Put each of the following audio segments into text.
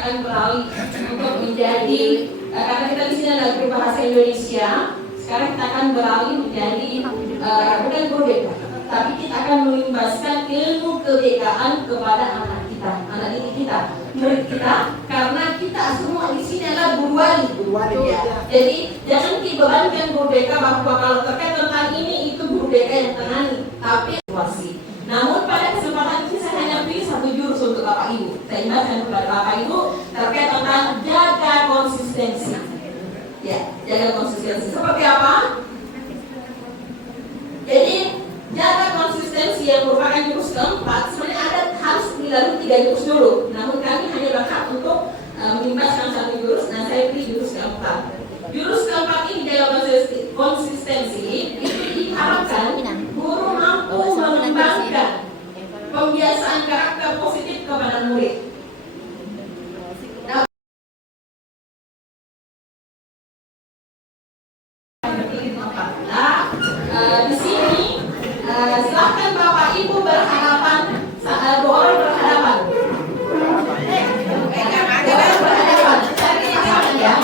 akan beralih untuk menjadi karena kita di sini adalah grup bahasa Indonesia. Sekarang kita akan beralih menjadi bukan guru BK, tapi kita akan melimpaskan ilmu kebekaan kepada anak kita, anak didik kita, murid kita, karena kita semua di sini adalah guru wali ya. Jadi jangan dibebankan guru BK bahwa kalau terkait tentang ini itu guru BK yang tangani, tapi situasi. Namun pada kesempatan ini saya hanya pilih satu jurus untuk Bapak Ibu. Saya ingatkan kepada Bapak Ibu terkait tentang jaga konsistensi. Ya, jaga konsistensi. Seperti apa? Jadi jaga konsistensi yang merupakan jurus keempat. Sebenarnya ada harus dilalui 3 jurus dulu. Namun kami hanya berhak untuk mengimbaskan satu jurus. Nah, saya pilih jurus keempat. Jurus keempat ini jaga konsistensi. Itu diharapkan guru mampu mengembangkan pembiasaan karakter positif kepada murid. Di sini silakan Bapak Ibu berhadapan, dua orang berhadapan. Cari pasangan ya,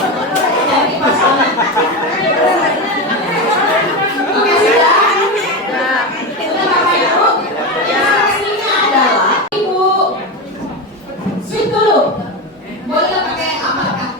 cari pasangan. Oke, sudah. Sudah Bapak Ibu. Hasilnya adalah Ibu sweet dulu. Boleh pakai apa kak?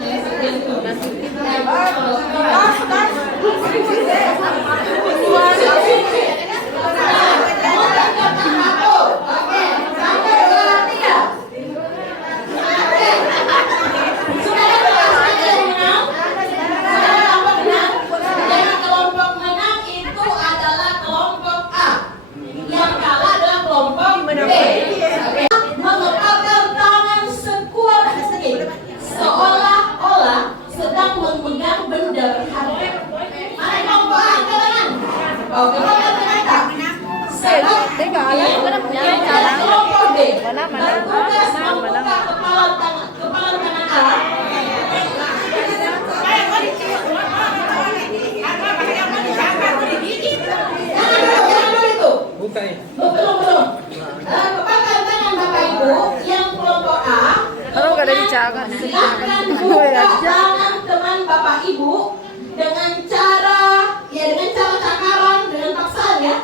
Silakan buka tangan teman Bapak Ibu dengan cara cakaran, dengan paksaan ya.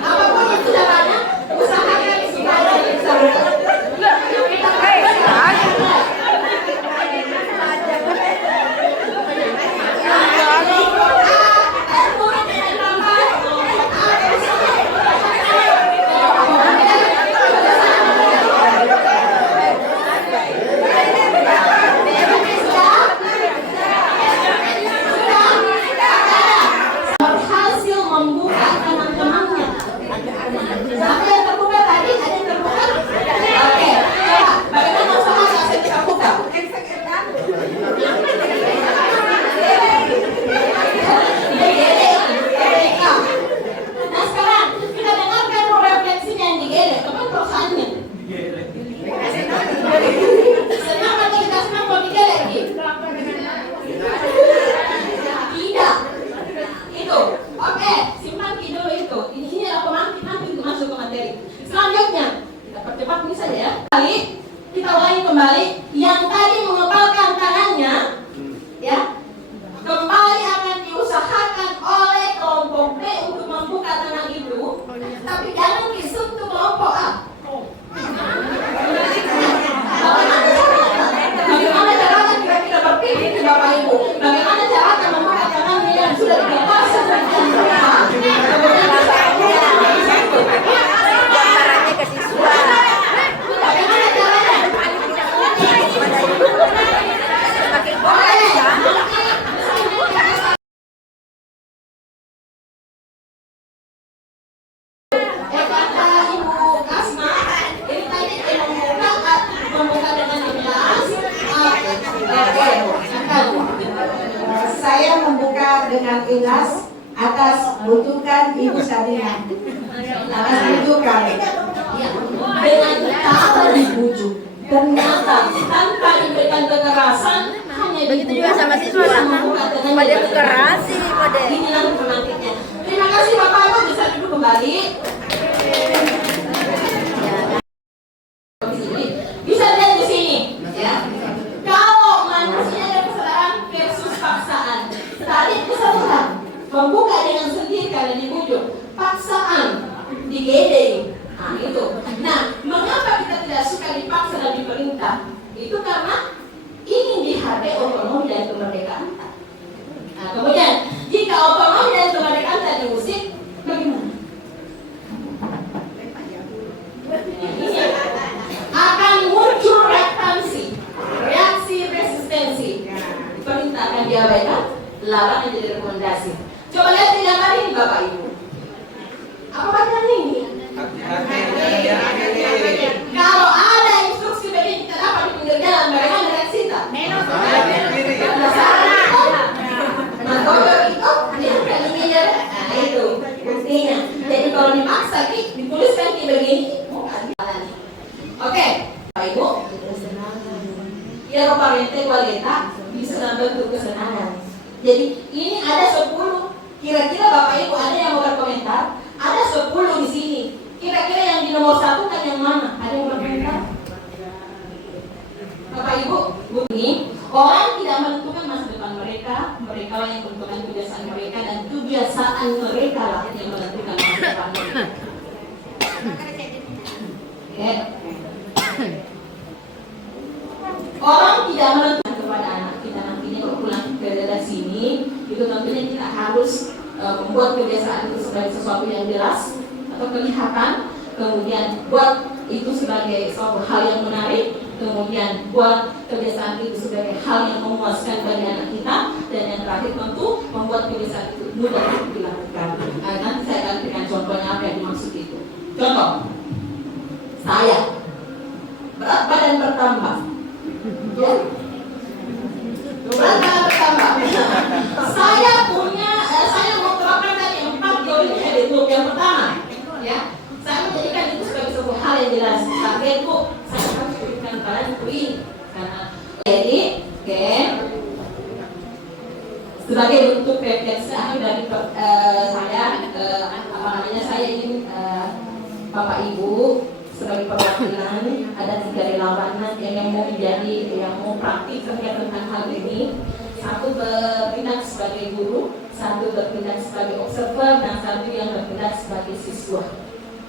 Apapun itu caranya, usahakan supaya bisa. Kita ulangi kembali yang tadi mengepalkan tangannya ya, kembali akan diusahakan oleh kelompok B untuk membuka tangan itu, tapi jangan disentuh kelompok A. Bagaimana caranya kira-kira berpikir Bapak Ibu? Bagaimana caranya membuka tangannya yang sudah dibuka sebagian A? Gambarannya ke siswa. Bagaimana caranya? Saya membuka dengan ikhlas atas bujukan Ibu Sabina. Atas bujukan Dengan cara dibujuk, ternyata tanpa diberikan kekerasan, hanya Begitu juga sama siswa sama. Pada keras sih pada. Inilah pemantiknya. Terima kasih Bapak Ibu, bisa duduk kembali. Bisa lihat di sini, ya. membuka dengan sendiri karena dibujuk, paksaan, digedeng. Nah itu. Nah, mengapa kita tidak suka dipaksa dan diperintah? Itu karena ingin dihargai otonomi dan kemerdekaan. Nah, kemudian jika otonomi dan kemerdekaan tak diusik, bagaimana? Akan muncul reaksi resistensi. Perintah akan diabaikan, larangan jadi rekomendasi. Coba lihat di gambar ini Bapak Ibu. Apa bacaan ini? Kalau ada instruksi begini kita dapat di pinggir jalan, bagaimana reaksi kita? Itu buktinya. Jadi kalau dimaksa dituliskan di begini, oke, Bapak Ibu. Ya Roparente Kualita bisa dalam bentuk kesenangan. Jadi ini ada 10. Kira-kira Bapak Ibu ada yang mau berkomentar? Ada 10 di sini. Kira-kira yang di nomor 1 kan yang mana? Ada yang berkomentar? Bapak Ibu, bunyi orang tidak menentukan masa depan mereka, mereka lah yang menentukan kebiasaan mereka dan kebiasaan mereka lah yang menentukan masa depan mereka. Okay. Orang tidak menentukan kepada anak kita nantinya kalau pulang ke daerah sini, itu tentunya kita harus membuat kebiasaan itu sebagai sesuatu yang jelas atau kelihatan, kemudian buat itu sebagai suatu hal yang menarik, kemudian buat kebiasaan itu sebagai hal yang memuaskan bagi anak kita, dan yang terakhir tentu membuat kebiasaan itu mudah untuk dilakukan. Nanti saya akan berikan contohnya apa yang dimaksud itu. Contoh, saya berat badan bertambah, ya, berat badan bertambah. Saya mau terapkan tadi 4 teori hidup yang pertama, ya. Saya menjadikan itu sebagai suatu hal yang jelas. Tapi itu saya harus berikan kalian itu ini karena jadi, oke. Sebagai bentuk refleksi dari saya ingin Bapak Ibu sebagai perwakilan ada 3 relawan yang mau menjadi yang mau praktik terkait tentang hal ini. Satu bertindak sebagai guru, satu bertindak sebagai observer, dan satu yang bertindak sebagai siswa.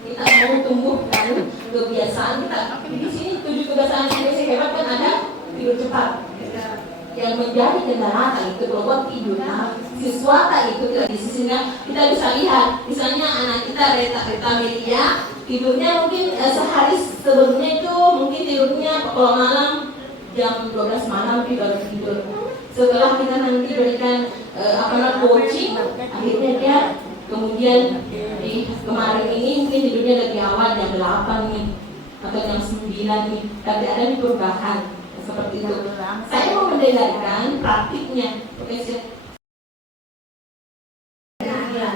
Kita mau tumbuhkan kebiasaan kita. Di sini 7 kebiasaan Indonesia hebat kan ada tidur cepat. Yang menjadi kendala itu robot tidur. Nah, siswa tak itu tidak di sisinya kita bisa lihat. Misalnya anak kita Reta Media tidurnya mungkin sehari sebelumnya itu mungkin tidurnya kalau malam jam 12 malam baru tidur. Setelah kita nanti berikan coaching, akhirnya dia kemudian di kemarin ini mungkin tidurnya lebih awal jam 8 nih atau jam 9 nih, tapi ada perubahan seperti itu. Saya mau mendengarkan praktiknya. Oke, yang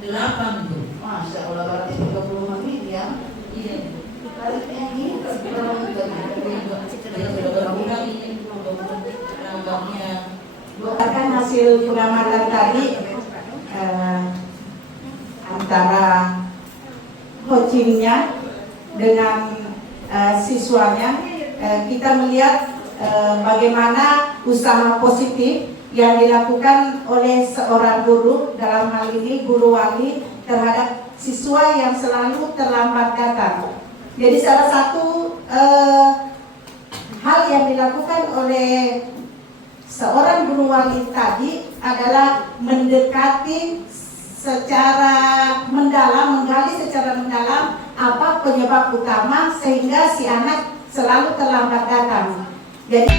8 tuh. Masya Allah, berarti 30 menit ya. Iya. Yang ini bukan hasil pengamatan tadi antara coachingnya dengan siswanya, kita melihat bagaimana usaha positif yang dilakukan oleh seorang guru, dalam hal ini guru wali, terhadap siswa yang selalu terlambat datang. Jadi salah satu hal yang dilakukan oleh seorang guru wali tadi adalah mendekati secara mendalam, menggali secara mendalam apa penyebab utama sehingga si anak selalu terlambat datang. Jadi